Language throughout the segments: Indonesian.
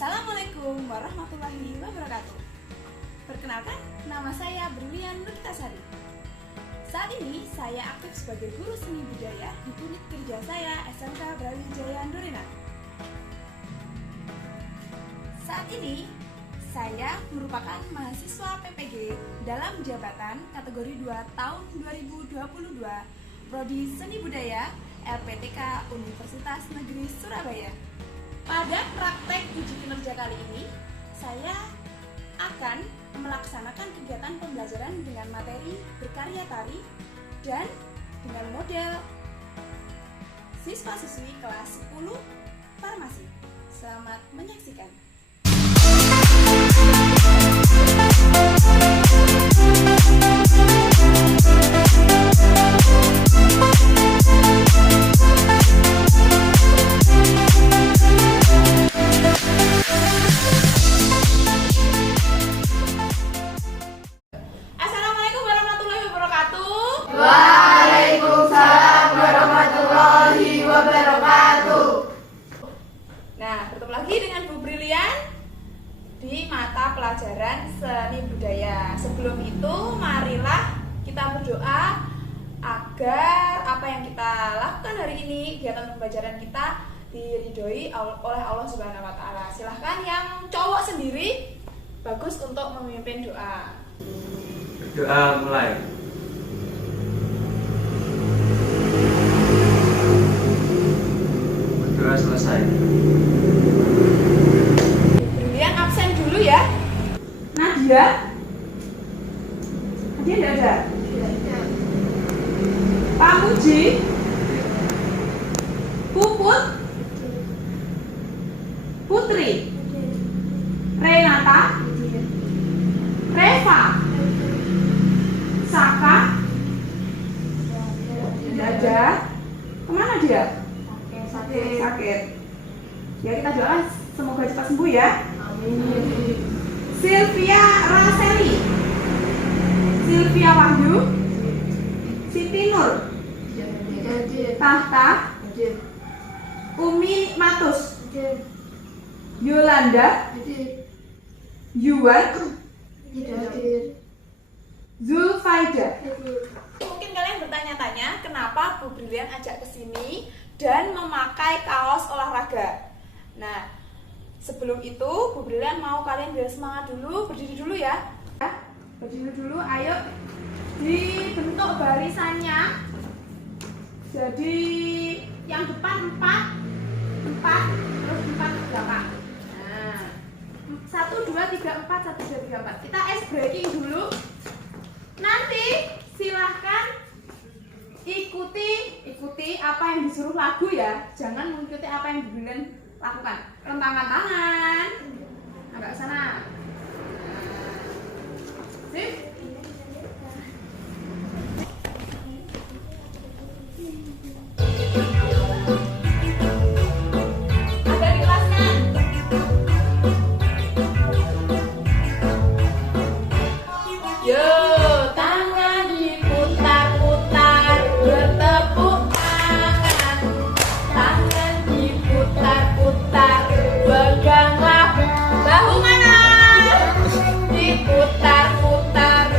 Assalamualaikum warahmatullahi wabarakatuh. Perkenalkan, nama saya Brilian Nurkitasari. Saat ini saya aktif sebagai guru seni budaya di unit kerja saya SMK Brawijaya Dorena. Saat ini saya merupakan mahasiswa PPG dalam jabatan kategori 2 tahun 2022 Prodi Seni Budaya LPTK Universitas Negeri Surabaya. Pada praktek uji kinerja kali ini, saya akan melaksanakan kegiatan pembelajaran dengan materi berkarya tari dan dengan model siswa-siswi kelas 10 farmasi. Selamat menyaksikan. Waalaikumsalam warahmatullahi wabarakatuh. Nah, bertemu lagi dengan Bu Brilian di mata pelajaran seni budaya. Sebelum itu, marilah kita berdoa agar apa yang kita lakukan hari ini, kegiatan pembelajaran kita diridhoi oleh Allah Subhanahu wa taala. Silahkan yang cowok sendiri bagus untuk memimpin doa. Doa mulai. Doa selesai. Brilian absen dulu ya. Nadia? Nadia tidak ada? Pak Muji? Puput? Putri? Renata? Reva? Saka? Tidak ada. Kemana dia? Sakit. Ya, kita doa semoga cepat sembuh ya. Amin. Sylvia Raseli, Sylvia Wahyu, Siti Nur, Tahta, Umi Matus, Yolanda, Yuwan, Zulfaida. Mungkin kalian bertanya-tanya kenapa Bu Brilian ajak ke sini dan memakai kaos olahraga. Nah, sebelum itu Bu Brilian mau kalian biar semangat dulu, berdiri dulu ya. Berdiri dulu, ayo dibentuk barisannya. Jadi yang depan 4, terus 4 ke belakang. Nah, 1, 2, 3, 4, 1, 2, 3, 4. Kita ice breaking dulu. Nanti silahkan ikuti apa yang disuruh lagu ya. Jangan mengikuti apa yang Brilian lakukan. Rentangkan tangan, agak sana. Sip. Agak dikeraskan. Yo, tangan diputar-putar, bertepuk tangan. Tangan diputar-putar, peganglah bahu kanan. Diputar-putar,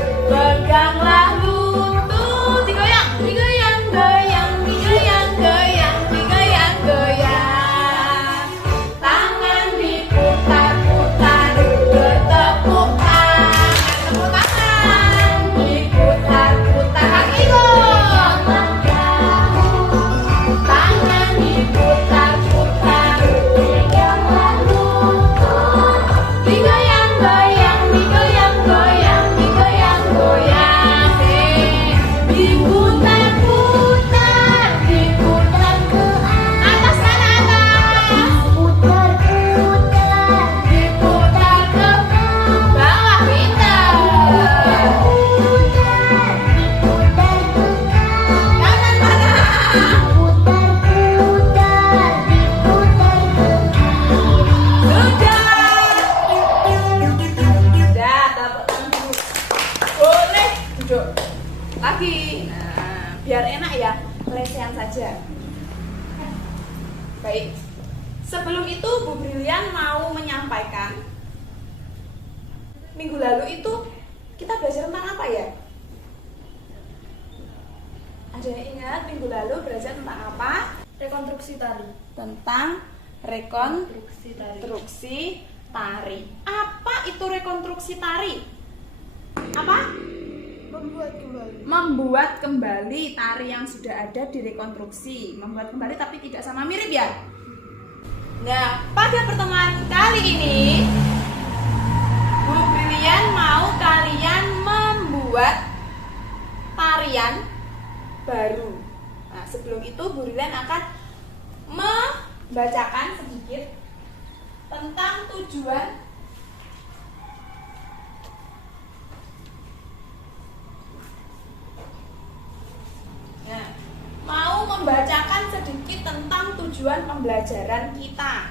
sebelum itu Bu Brilian mau menyampaikan, minggu lalu itu kita belajar tentang apa ya? Ada yang ingat minggu lalu belajar tentang apa? Rekonstruksi tari. Tentang rekonstruksi tari. Apa itu rekonstruksi tari? Apa? Membuat kembali tari yang sudah ada direkonstruksi. Membuat kembali tapi tidak sama mirip ya. Nah, pada pertemuan kali ini Bu Brilian mau kalian membuat tarian baru. Nah, sebelum itu Bu Brilian akan membacakan sedikit tentang tujuan mau membacakan sedikit tentang tujuan pembelajaran kita.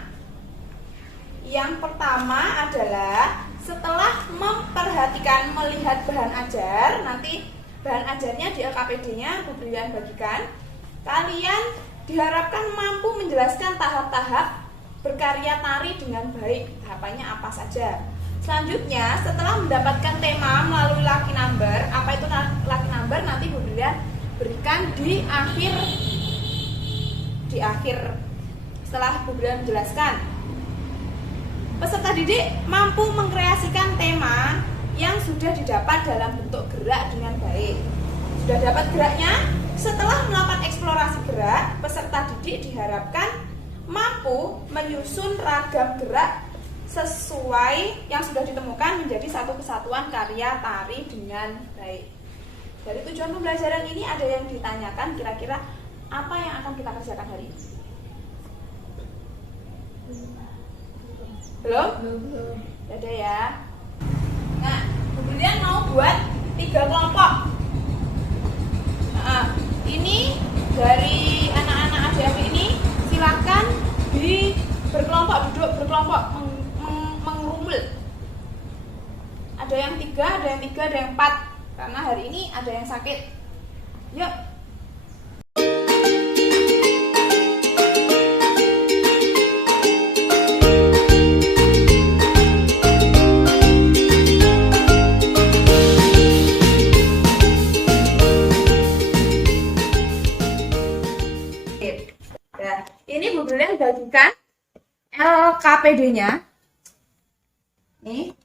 Yang pertama adalah setelah memperhatikan melihat bahan ajar, nanti bahan ajarnya di LKPD-nya Bu Brilian bagikan. Kalian diharapkan mampu menjelaskan tahap-tahap berkarya tari dengan baik. Tahapannya apa saja? Selanjutnya, setelah mendapatkan tema melalui lucky number, apa itu lucky number nanti Bu Brilian berikan di akhir setelah Bu Brilian menjelaskan. Peserta didik mampu mengkreasikan tema yang sudah didapat dalam bentuk gerak dengan baik. Sudah dapat geraknya? Setelah melakukan eksplorasi gerak, peserta didik diharapkan mampu menyusun ragam gerak sesuai yang sudah ditemukan menjadi satu kesatuan karya tari dengan baik. Dari tujuan pembelajaran ini ada yang ditanyakan, kira-kira apa yang akan kita kerjakan hari ini? Belum? Ada ya. Nah, kemudian mau buat 3 kelompok. Nah, ini dari anak-anak ADM ini silakan duduk berkelompok mengerumul. Ada yang 3, ada yang 4. Karena hari ini ada yang sakit. Yuk. Nah, ini Bu Brilian bagikan LKPD-nya. Nih.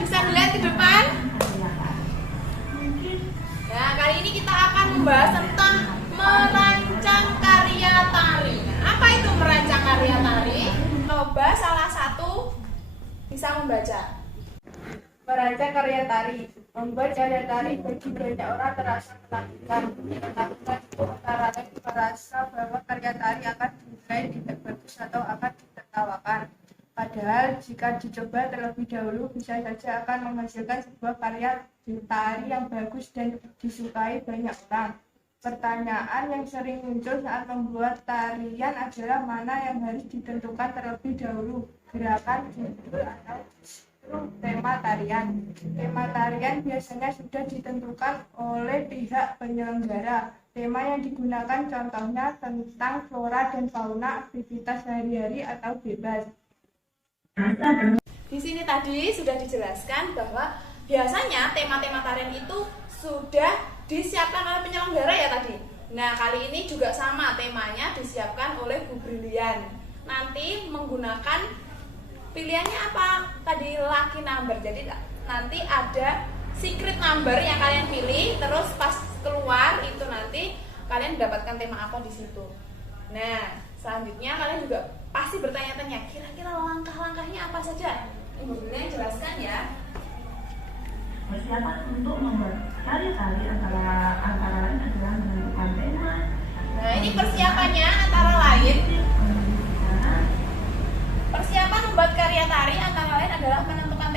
Bisa dilihat ke depan. Nah, kali ini kita akan membahas tentang merancang karya tari. Apa itu merancang karya tari? Coba salah satu bisa membaca. Merancang karya tari. Membuat karya tari bagi banyak orang terasa menakutkan. Antara lain merasa bahwa karya tari akan dinilai tidak bagus atau akan ditertawakan. Padahal jika dicoba terlebih dahulu bisa saja akan menghasilkan sebuah karya tari yang bagus dan disukai banyak orang. Pertanyaan yang sering muncul saat membuat tarian adalah mana yang harus ditentukan terlebih dahulu, gerakan, judul, atau tema tarian. Tema tarian biasanya sudah ditentukan oleh pihak penyelenggara. Tema yang digunakan contohnya tentang flora dan fauna, aktivitas sehari-hari atau bebas. Di sini tadi sudah dijelaskan bahwa biasanya tema-tema tarian itu sudah disiapkan oleh penyelenggara ya tadi. Nah, kali ini juga sama, temanya disiapkan oleh Bu Brilian. Nanti menggunakan pilihannya apa? Tadi lucky number. Jadi nanti ada secret number yang kalian pilih, terus pas keluar itu nanti kalian mendapatkan tema apa di situ. Nah, selanjutnya kalian juga pasti bertanya-tanya, kira-kira langkah-langkahnya apa saja? Ibu Brilian jelaskan ya. Persiapan untuk membuat karya tari antara lain adalah menentukan tema. Nah, ini persiapannya antara lain. Persiapan membuat karya tari antara lain adalah menentukan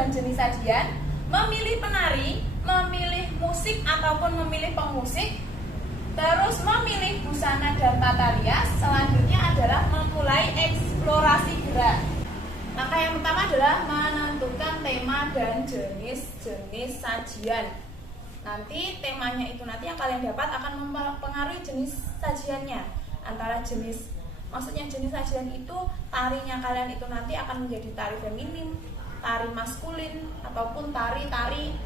dan jenis sajian, memilih penari, memilih musik ataupun memilih pemusik, terus memilih busana dan tata rias. Selanjutnya adalah memulai eksplorasi gerak. Langkah yang pertama adalah menentukan tema dan jenis-jenis sajian. Nanti temanya itu nanti yang kalian dapat akan mempengaruhi jenis sajiannya. Antara jenis, maksudnya jenis sajian itu tarinya kalian itu nanti akan menjadi tari feminim, tari maskulin, ataupun tari-tari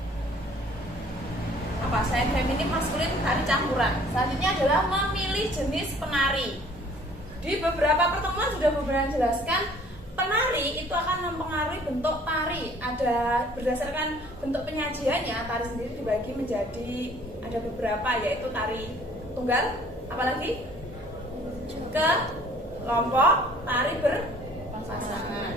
apa saya feminim, maskulin, tari campuran. Selanjutnya adalah memilih jenis penari. Di beberapa pertemuan sudah beberapa jelaskan penari itu akan mempengaruhi bentuk tari. Ada berdasarkan bentuk penyajiannya, tari sendiri dibagi menjadi ada beberapa, yaitu tari tunggal, apalagi kelompok, tari berpasangan.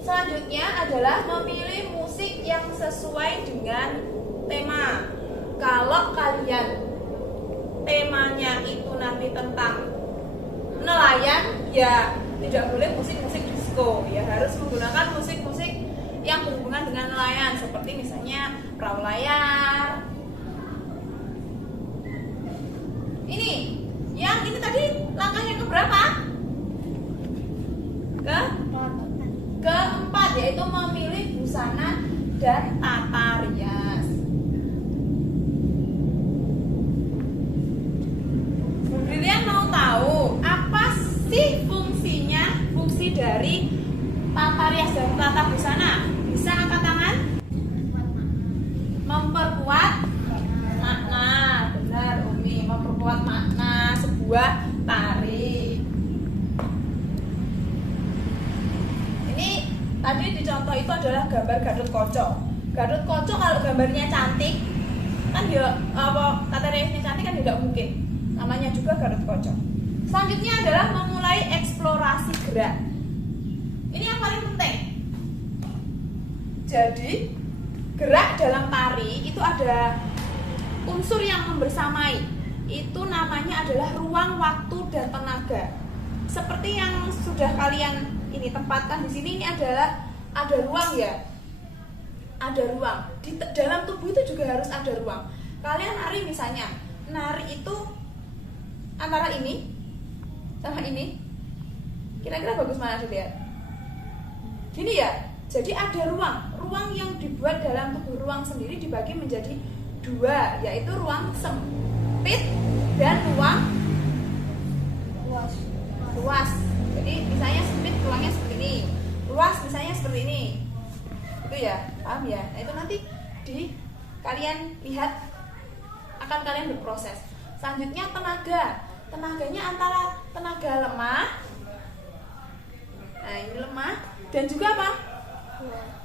Selanjutnya adalah memilih musik yang sesuai dengan tema. Kalau kalian temanya itu nanti tentang nelayan, ya tidak boleh musik-musik disco, ya harus menggunakan musik-musik yang berhubungan dengan nelayan, seperti misalnya perahu layar. Ini tadi langkahnya keberapa? Keempat, yaitu memilih busana dan tata rias. Bu Brilian mau tahu apa sih fungsi dari tata rias dan tata busana? Bisa angkat tangan? Memperkuat makna. Benar Umi, memperkuat makna sebuah tari. Ini tadi di contoh itu adalah gambar Gatot Kaca. Gatot Kaca kalau gambarnya cantik kan dia tata riasnya cantik kan tidak mungkin. Namanya juga Gatot Kaca. Selanjutnya adalah memulai eksplorasi gerak. Ini yang paling penting. Jadi gerak dalam tari itu ada unsur yang membersamai. Itu namanya adalah ruang, waktu, dan tenaga. Seperti yang sudah kalian ini tempatkan di sini, ini adalah ada ruang ya. Ada ruang. Di dalam tubuh itu juga harus ada ruang. Kalian nari misalnya, nari itu antara ini sama ini. Kira-kira bagus mana dilihat? Gini ya. Jadi ada ruang yang dibuat dalam tubuh. Ruang sendiri dibagi menjadi dua, yaitu ruang sempit dan ruang luas. Jadi misalnya sempit ruangnya seperti ini, luas misalnya seperti ini. Itu ya, paham ya? Nah itu nanti kalian lihat akan kalian berproses. Selanjutnya tenaga. Tenaganya antara tenaga lemah. Nah ini lemah dan juga apa?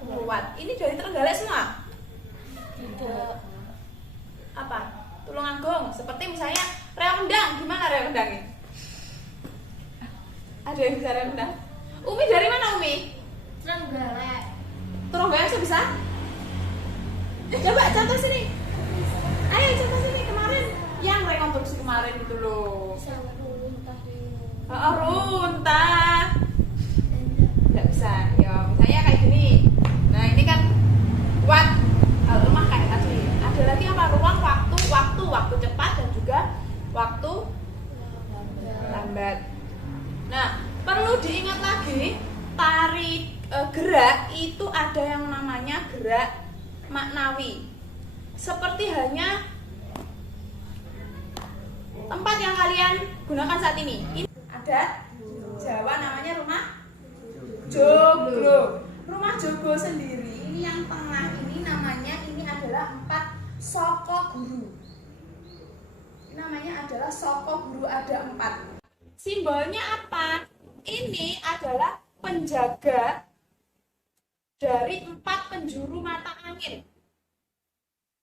Kuat. Ini dari Trenggalek semua? Tidak. Apa? Tulungagung. Seperti misalnya Rewendang. Gimana Rewendangnya? Ada yang bisa Rewendang? Umi dari mana Umi? Trenggalek. Trenggalek bisa? Coba contoh sini. Ayo contoh sini kemarin yang rekonstruksi kemarin itu loh. Runtah. Tidak bisa. Ya, misalnya kayak gini. Nah, ini kan kuat. Kalau lemah kayak tadi. Ada lagi apa? Ruang, waktu cepat dan juga waktu lambat. Nah, perlu diingat lagi, tari gerak itu ada yang namanya gerak maknawi. Seperti hanya tempat yang kalian gunakan saat ini. Ini ada Jawa namanya rumah joglo. Rumah joglo sendiri ini yang tengah ini namanya ini adalah 4 soko guru. Ini namanya adalah soko guru, ada 4. Simbolnya apa? Ini adalah penjaga dari 4 penjuru mata angin.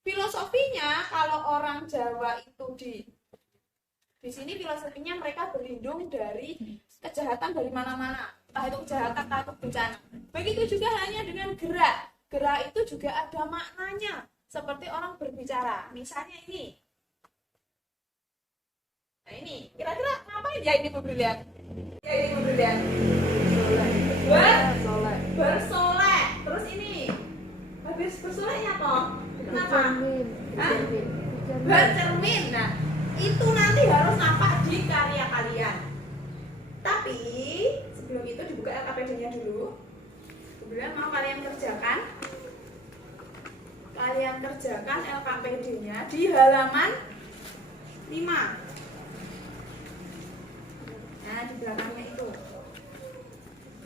Filosofinya kalau orang Jawa itu di sini filosofinya mereka berlindung dari kejahatan dari mana-mana, entah itu kejahatan atau bencana. Begitu juga hanya dengan gerak. Gerak itu juga ada maknanya, seperti orang berbicara. Misalnya ini. Nah ini, kira-kira ngapain ya ini Bu Brilian? Ya ini Bu Brilian. Bersolek. habis bersulainya toh. Kenapa? Hah? Bercermin. Bercermin. Nah, itu nanti harus nampak di karya kalian. Tapi sebelum itu dibuka LKPD-nya dulu. Kemudian mau kalian kerjakan. Kalian kerjakan LKPD-nya di halaman 5. Nah, di belakangnya itu.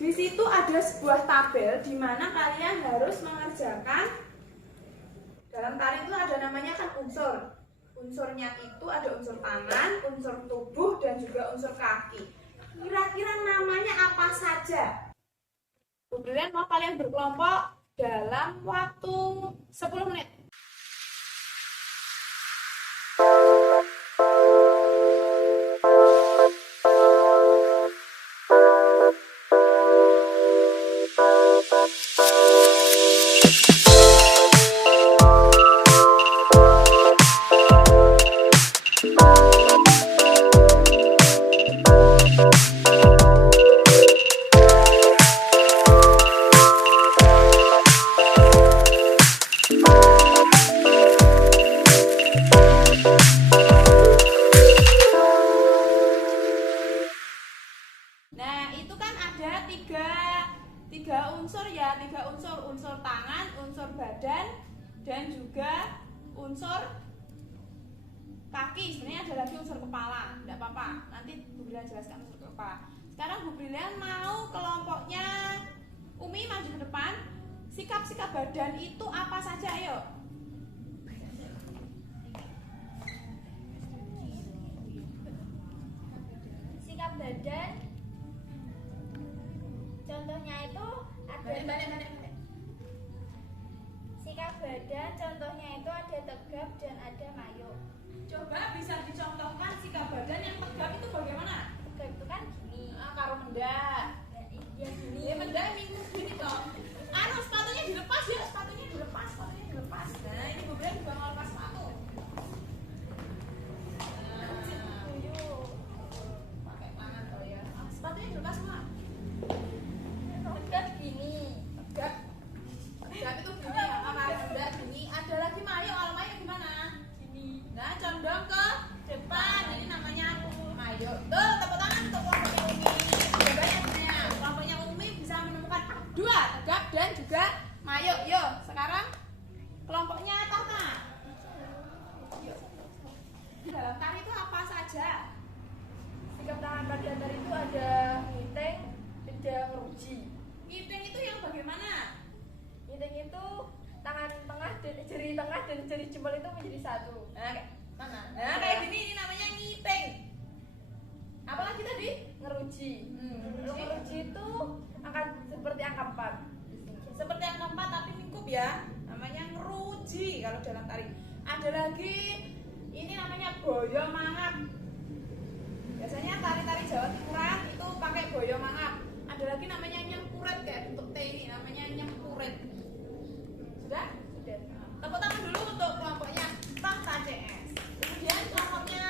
Di situ ada sebuah tabel di mana kalian harus mengerjakan. Dalam tari itu ada namanya kan unsur. Unsurnya itu ada unsur tangan, unsur tubuh, dan juga unsur kaki. Kira-kira namanya apa saja? Kemudian mau kalian berkelompok dalam waktu 10 menit. Nah, itu kan ada tiga unsur ya, unsur tangan, unsur badan, dan juga unsur kaki. Sebenarnya ada lagi unsur kepala, tidak apa-apa. Nanti Bu Brilian jelaskan unsur kepala. Sekarang Bu Brilian mau kelompoknya Umi maju ke depan. Sikap-sikap badan itu apa saja, ayo? Sikap badan contohnya itu ada Balik. sikap badan contohnya itu ada tegap dan ada mayuk. Coba bisa dicontohkan sikap badan yang tegap itu bagaimana? Tegap itu kan gini. Karo mendak. Ya gini. Dia mendak minggu gini toh. Sepatunya dilepas ya, sepatunya dilepas. Nah, ini Bu Brilian juga mau lepas sepatu. Pakai tangan kalau ya. Sepatunya dilepas semua. Tegap gini. Tegap itu gini ya, karo mendak gini. Ada lagi mayuk, kalau mayuk gimana? Gini. Nah, condong ke depan. Ini namanya mayuk. Tuh, tepuk tangan untuk kelompoknya Umi. Sudah banyak sebenarnya. Kelompoknya Umi bisa menemukan 2 tegap dan juga mayuk. Yuk, sekarang kelompoknya Tata. Yuk. Dalam tari itu apa saja? Sikap tangan pada tari itu ada ngiting, ada ngeruji. Ngiting itu yang bagaimana? Ngiting itu tangan tengah dan jari tengah dan jari jempol itu menjadi satu. Nah, kayak mana? Nah, kayak gini ini namanya ngiting. Apa lagi tadi? Ngeruji. Ngeruji. Ngeruji itu angka seperti angka 4. Seperti yang keempat tapi lingkup ya. Namanya ngeruji kalau dalam tari. Ada lagi ini namanya boyo mangap. Biasanya tari-tari Jawa Timuran itu pakai boyo mangap. Ada lagi namanya nyengkuret kayak bentuk T ini namanya nyengkuret. Sudah? Sudah. Tepuk tangan dulu untuk kelompoknya Tahta CS. Kemudian kelompoknya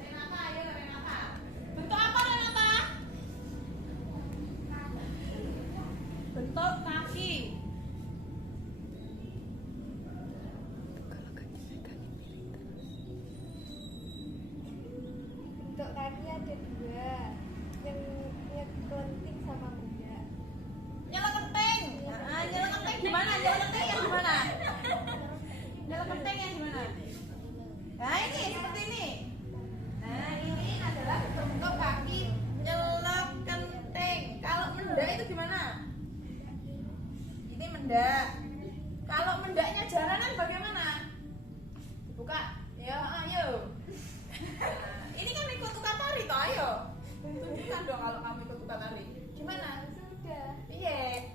Renata, ayo Renata. Bentuk apa Renata? Bentuk kaki. Bentuk kaki ada 2. Yang ngekelenting sama muda. Nyelekenteng. Nah, nyelekenteng gimana? Nyelekenteng yang gimana? Nyelekenteng yang gimana? Nah, ini seperti ini. Nah, ini adalah bentuk kaki nyelekenteng. Kalau mendak itu gimana? Ini mendak. Kalau mendaknya jaranan bagaimana? Buka. Ya, ayo. Nah, ini kan ikut tukang tari toh, ayo. Tunjukkan dong kalau kamu ikut tukang tari. Gimana? Sudah. Iya.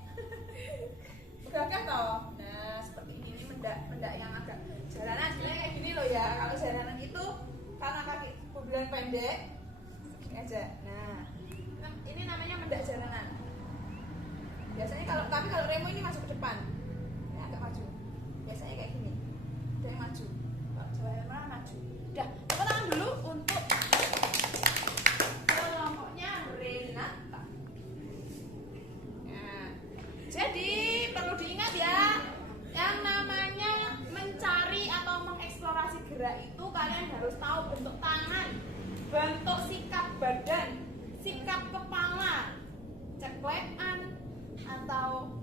Gagah toh. Nah, seperti ini mendak yang agak jalanan sebenarnya kayak gini loh ya. Kalau jalanan itu karena kaki bulan pendek ini aja. Nah, ini namanya mendak jalanan. Biasanya kalau remo ini masuk ke depan. Ini agak maju. Biasanya kayak gini. Ada yang maju. Kalau jalanan maju. Udah, tepuk tangan dulu untuk kelompoknya Renata. sikap kepala, ceklekan atau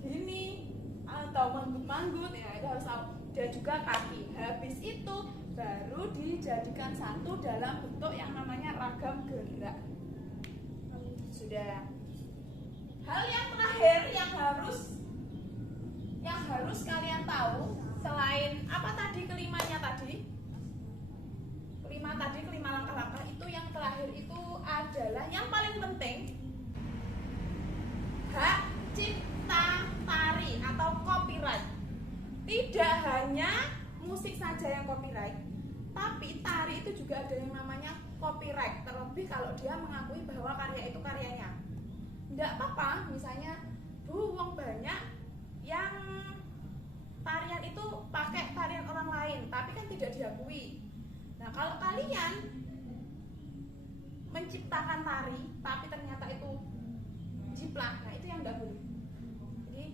gini atau manggut-manggut ya, itu harus tahu. Dan juga kaki. Habis itu baru dijadikan satu dalam bentuk yang namanya ragam gerak. Sudah. Hal yang terakhir yang harus kalian tahu selain apa tadi kelimanya tadi? Kelima langkah-langkah itu, yang terakhir itu adalah yang paling penting, hak cipta tari atau copyright. Tidak hanya musik saja yang copyright, tapi tari itu juga ada yang namanya copyright, terlebih kalau dia mengakui bahwa karya itu karyanya. Tidak apa-apa, misalnya wong banyak yang tarian itu pakai tarian orang lain, tapi kan tidak diakui. Nah, kalau kalian menciptakan tari, tapi ternyata itu jiplak, nah itu yang tidak boleh. Jadi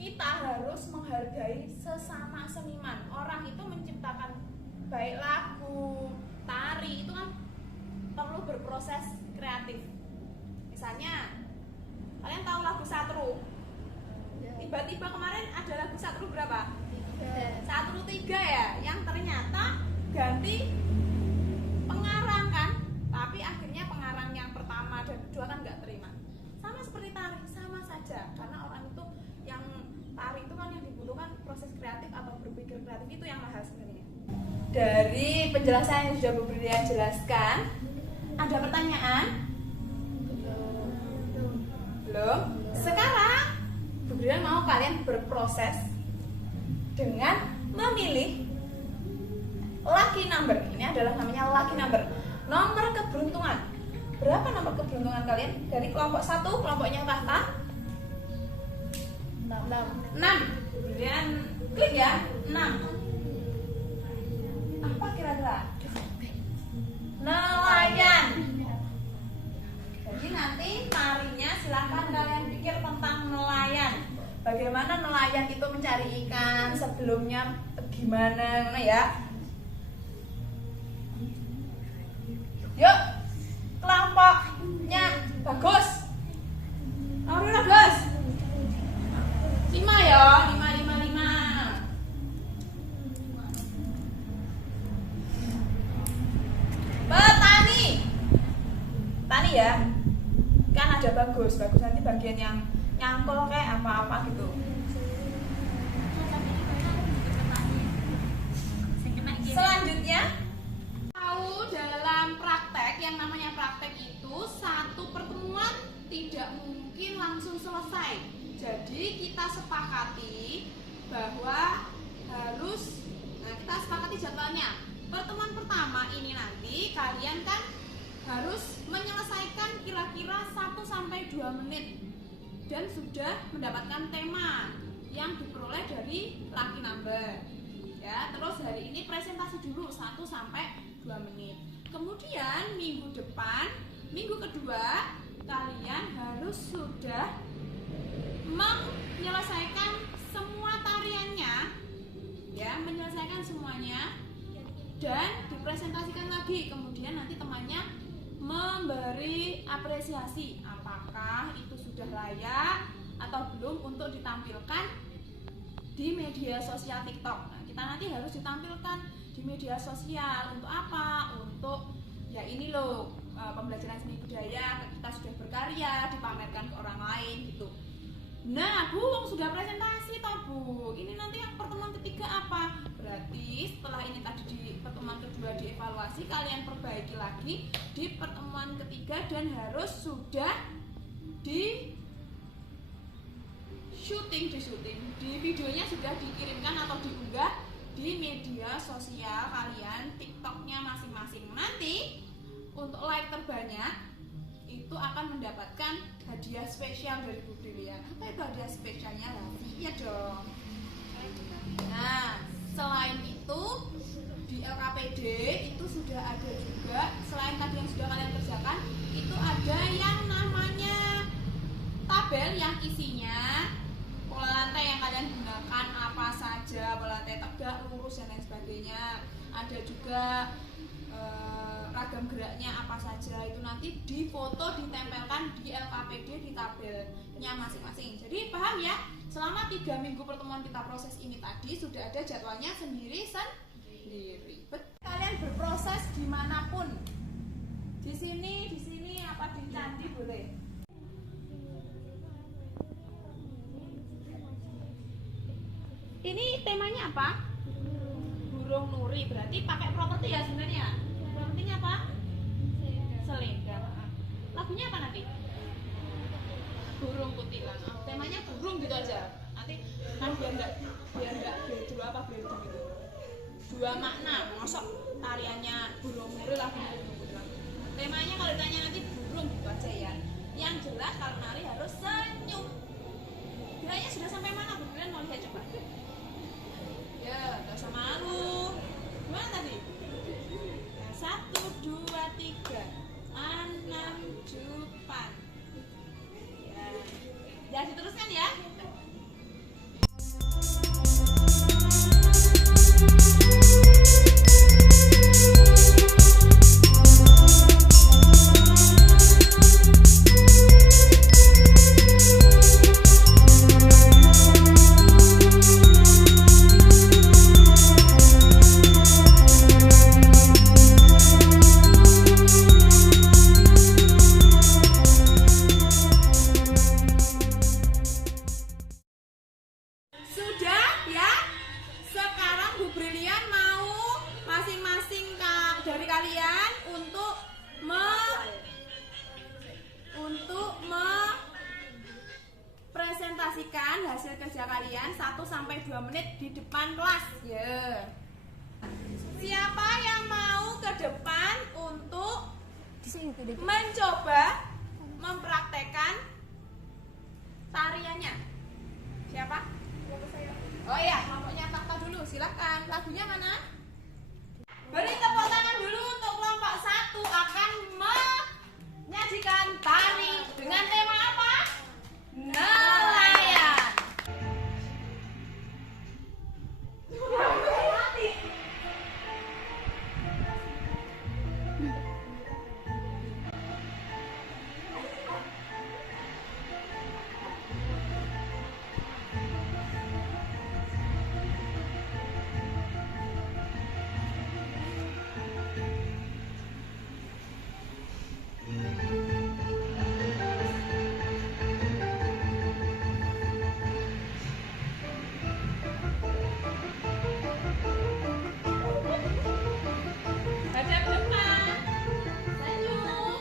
kita harus menghargai sesama seniman. Orang itu menciptakan baik lagu, tari, itu kan perlu berproses kreatif. Misalnya, kalian tahu lagu Satru? Tiba-tiba kemarin ada lagu Satru berapa? 103 ya, yang ternyata ganti pengarang kan, tapi akhirnya pengarang yang pertama dan kedua kan nggak terima. Sama seperti tari, sama saja, karena orang itu yang tari itu kan yang dibutuhkan proses kreatif atau berpikir kreatif, itu yang mahal sebenarnya. Dari penjelasan yang sudah Bu Brilian jelaskan, ada pertanyaan? Belum? Sekarang Bu Brilian mau kalian berproses dengan memilih lucky number. Ini adalah namanya lucky number, nomor keberuntungan. Berapa nomor keberuntungan kalian? Dari kelompok 1, kelompoknya Tahta 6. Kemudian klik ya, 6. Apa kira-kira? Nelayan. Jadi nanti tarinya silahkan kalian pikir tentang nelayan. Bagaimana nelayan itu mencari ikan, sebelumnya gimana, nah ya. Yuk, kelompoknya bagus. Nomornya bagus. 5 ya, 5. Petani. Tani ya. Kan ada bagus nanti bagian yang nyangkul kayak apa-apa gitu. Selanjutnya, tahu dalam praktek, yang namanya praktek itu satu pertemuan tidak mungkin langsung selesai. Jadi kita sepakati bahwa kita sepakati jadwalnya. Pertemuan pertama ini nanti kalian kan harus menyelesaikan kira-kira 1-2 menit dan sudah mendapatkan tema yang diperoleh dari lucky number. Ya, terus hari ini presentasi dulu 1-2 menit. Kemudian minggu depan, minggu kedua, kalian harus sudah menyelesaikan semua tariannya, ya, menyelesaikan semuanya dan dipresentasikan lagi. Kemudian nanti temannya memberi apresiasi apakah itu sudah layak atau belum untuk ditampilkan di media sosial TikTok. Nah, kita nanti harus ditampilkan di media sosial untuk apa? Untuk ya ini loh, pembelajaran seni budaya, kita sudah berkarya, dipamerkan ke orang lain gitu. Nah, Bu, sudah presentasi toh, Bu. Ini nanti yang pertemuan ketiga apa? Berarti setelah ini tadi di pertemuan kedua dievaluasi, kalian perbaiki lagi di pertemuan ketiga dan harus sudah di syuting, di videonya sudah dikirimkan atau diunggah di media sosial kalian, TikToknya masing-masing. Nanti untuk like terbanyak itu akan mendapatkan hadiah spesial dari Bu Brilian. Apa itu hadiah spesialnya? Iya dong. Nah, selain itu di LKPD itu sudah ada juga, selain tadi yang sudah kalian kerjakan, itu ada yang namanya tabel yang isinya pola lantai yang kalian gunakan apa saja, pola lantai tegak, lurus dan lain sebagainya. Ada juga ragam geraknya apa saja itu nanti difoto, ditempelkan di LKPD di tabelnya masing-masing. Jadi paham ya, selama 3 minggu pertemuan kita proses ini tadi sudah ada jadwalnya sendiri. Kalian berproses dimanapun, di sini apa di candi boleh. Ini temanya apa? Burung nuri, berarti pakai properti ya sebenarnya. Propertinya apa? Selendang. Lagunya apa nanti? Burung kutilang. Temanya burung gitu aja. Nanti kan biar enggak beda apa beda gitu. 2 makna. Masuk tariannya burung nuri, lagunya burung kutilang. Temanya kalau ditanya nanti burung gitu aja ya. Yang jelas kalau nari harus senyum. Geraknya sudah sampai mana? Kalian mau lihat coba. Ya, gak usah malu. Gimana tadi? 1, 2, 3 6 jupan. Ya, diteruskan ya. Sudah ya? Sekarang Bu Brilian mau masing-masing dari kalian untuk presentasikan hasil kerja kalian 1-2 menit di depan kelas. Ya. Siapa yang mau ke depan untuk mencoba mempraktekkan tariannya? Siapa? Oh iya, kelompoknya Takta dulu, silakan. Lagunya mana? Beri tepuk tangan dulu untuk kelompok 1 akan menyajikan tari dengan tema apa? Nelayan. Hadap depan. Senyum.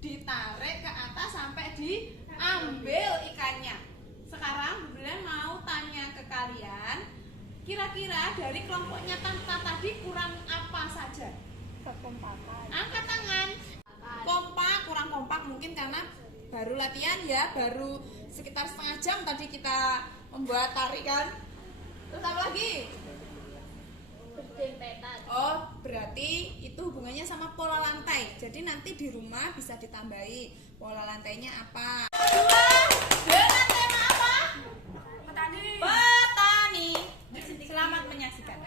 ditarik ke atas sampai diambil ikannya. Sekarang Bu Brilian mau tanya ke kalian, kira-kira dari kelompoknya Tanta tadi kurang apa saja? Kekompakan. Angkat tangan. Kompak, kurang kompak mungkin karena Baru latihan ya, baru sekitar setengah jam tadi kita membuat tari kan. Terus apa lagi? Oh, berarti itu hubungannya sama pola lantai. Jadi nanti di rumah bisa ditambahi pola lantainya apa. Dua, dengan tema apa? Petani. Petani. Selamat menyaksikan.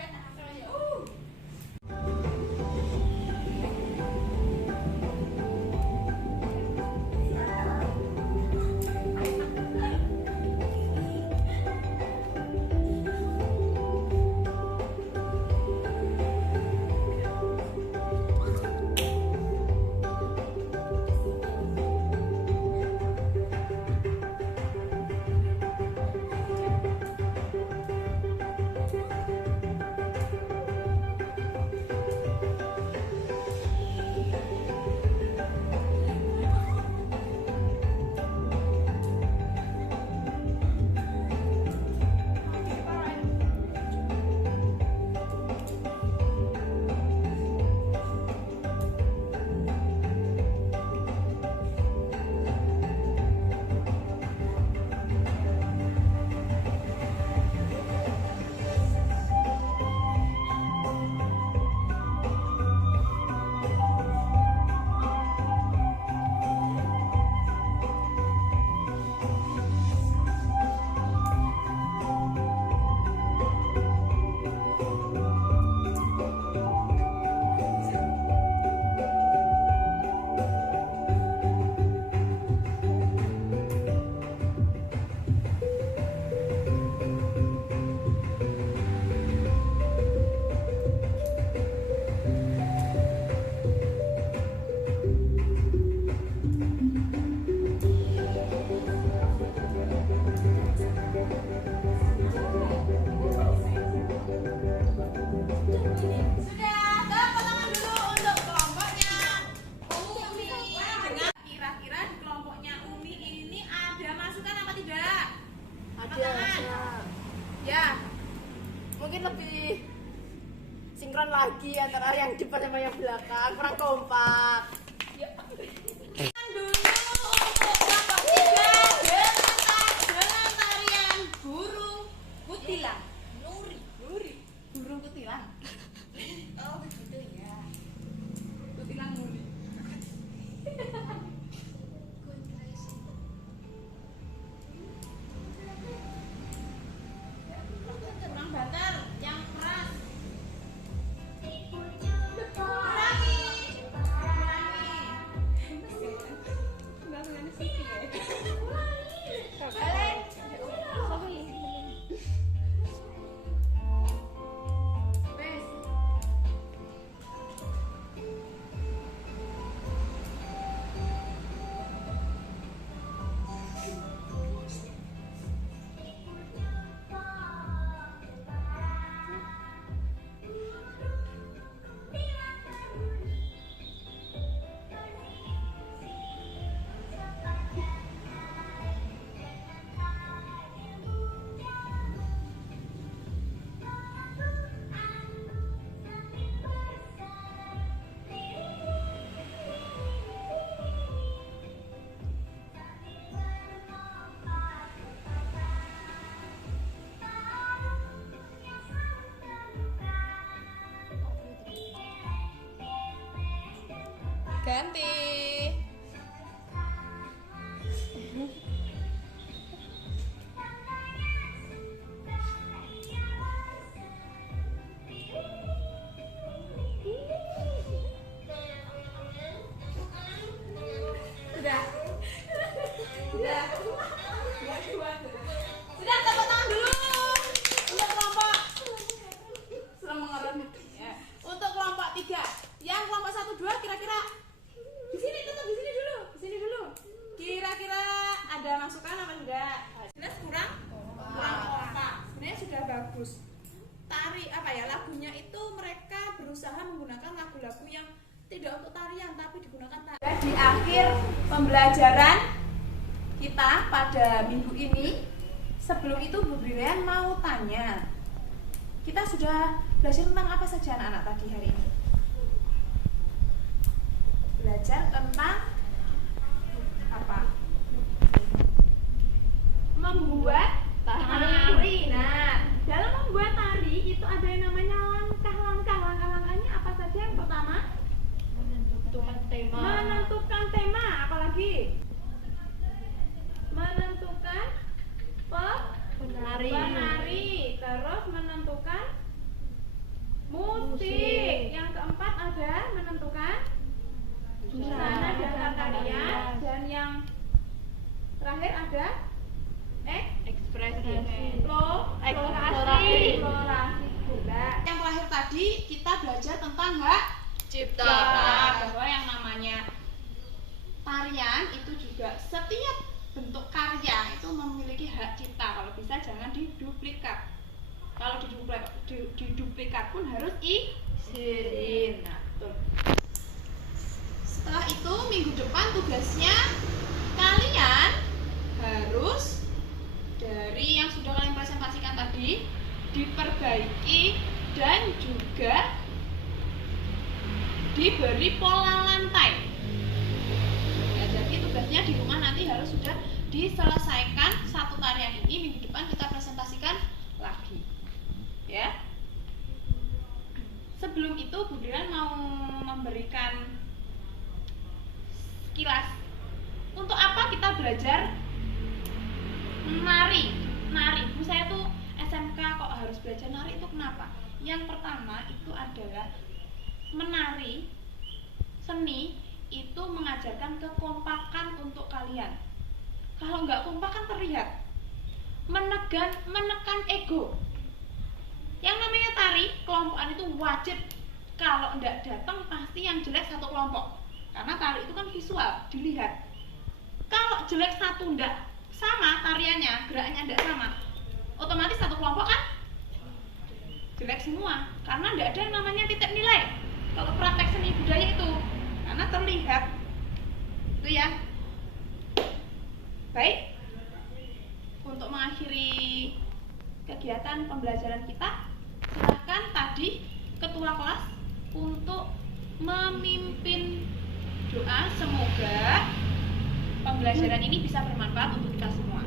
Ya, mungkin lebih sinkron lagi antara yang depan sama yang belakang, kurang kompak. Dulu untuk kelompok 3 dengan tarian burung kutilang. Nuri, burung kutilang. Oh begitu ya. Kutilang nuri. Kurang banter, yang keras. Ganti. Sudah tepuk tangan dulu untuk kelompok. Sudah mengerem ya. Untuk kelompok 3, yang kelompok 1, 2 kira-kira di sini, tetap di sini dulu, di sini dulu. Kira-kira ada masukan apa enggak? Jelas kurang kompak. Sebenarnya sudah bagus. Tari apa ya, lagunya itu mereka berusaha menggunakan lagu-lagu yang tidak untuk tarian tapi digunakan tari. Di akhir pembelajaran kita pada minggu ini, sebelum itu Bu Brilian mau tanya, kita sudah belajar tentang apa saja anak-anak pagi hari ini? Belajar tentang apa? membuat tari. Nah, dalam membuat tari itu ada yang namanya langkah-langkah. Langkah-langkahnya apa saja? Yang pertama, menentukan tema. Apalagi? Menentukan penari. Terus menentukan musik. Yang keempat ada menentukan busana dan tarian. Dan yang terakhir ada ekspresi gerak. Yang terakhir tadi kita belajar tentang hak cipta, bahwa yang namanya tarian itu juga setiap bentuk karya itu memiliki hak cipta. Kalau bisa jangan diduplikat. Kalau diduplikat pun harus izin. Nah, betul. Setelah itu minggu depan tugasnya kalian harus dari yang sudah kalian presentasikan tadi diperbaiki dan juga diberi pola lantai. Ya, jadi tugasnya di rumah nanti harus sudah diselesaikan satu tarian ini. Minggu depan kita presentasikan lagi. Ya. Sebelum itu Bu Dilan mau memberikan sekilas untuk apa kita belajar nari. Bu, saya tuh SMK kok harus belajar nari, itu kenapa? Yang pertama itu adalah menari seni itu mengajarkan kekompakan untuk kalian. Kalau nggak kompak kan terlihat menekan ego. Yang namanya tari kelompokan itu wajib, kalau nggak datang pasti yang jelek satu kelompok, karena tari itu kan visual dilihat. Kalau jelek satu ndak sama tariannya, geraknya ndak sama, otomatis satu kelompok kan jelek semua, karena ndak ada yang namanya titik nilai kalau praktek seni budaya itu, karena terlihat itu ya. Baik, untuk mengakhiri kegiatan pembelajaran kita, silahkan tadi ketua kelas untuk memimpin doa. Semoga pembelajaran ini bisa bermanfaat untuk kita semua.